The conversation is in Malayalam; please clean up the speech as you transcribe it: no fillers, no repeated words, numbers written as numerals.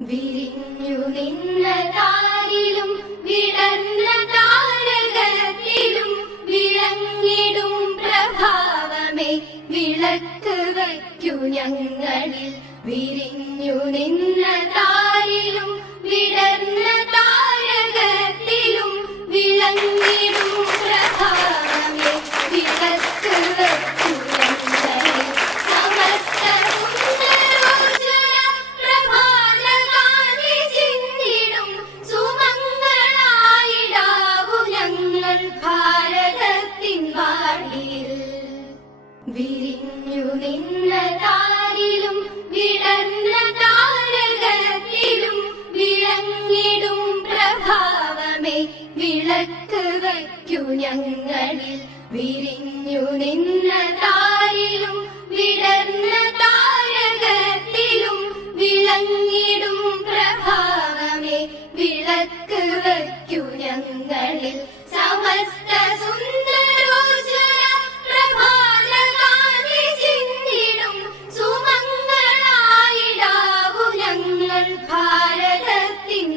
വിരിഞ്ഞു നിന്ന താരിലും വിടർന്ന താരകത്തിലും വിളങ്ങിടും പ്രഭാവമേ വിളക്ക് വയ്ക്കു ഞങ്ങളിൽ. വിരിഞ്ഞു നിന്ന താരിലും വിടർന്ന താരകത്തിലും വിളങ്ങിടും പ്രഭാവമേ വിളക്ക് വയ്ക്കു ഞങ്ങളിൽ. സമസ്ത പ്രഭാതകാന്തി ചിന്തിടും സുമംഗളായിടാവു ഞങ്ങൾ ഭാരതത്തിൻ വാടിയിൽ. വിരിഞ്ഞു നിന്ന താരിലും വിടർന്ന താരകത്തിലും വിളങ്ങിടും പ്രഭാവമേ വിളക്ക് വയ്ക്കു ഞങ്ങളിൽ. വിരിഞ്ഞു നിന്ന താരിലും വിടർന്ന താരകത്തിലും വിളങ്ങിടും പ്രഭാവമേ വിളക്ക് വയ്ക്കു ഞങ്ങളിൽ. സമസ്ത സുന്ദരോജ്വല പ്രഭാതകാന്തി ചിന്തിടും സുമംഗളായിടാവു ഞങ്ങൾ ഭാരതത്തിൻ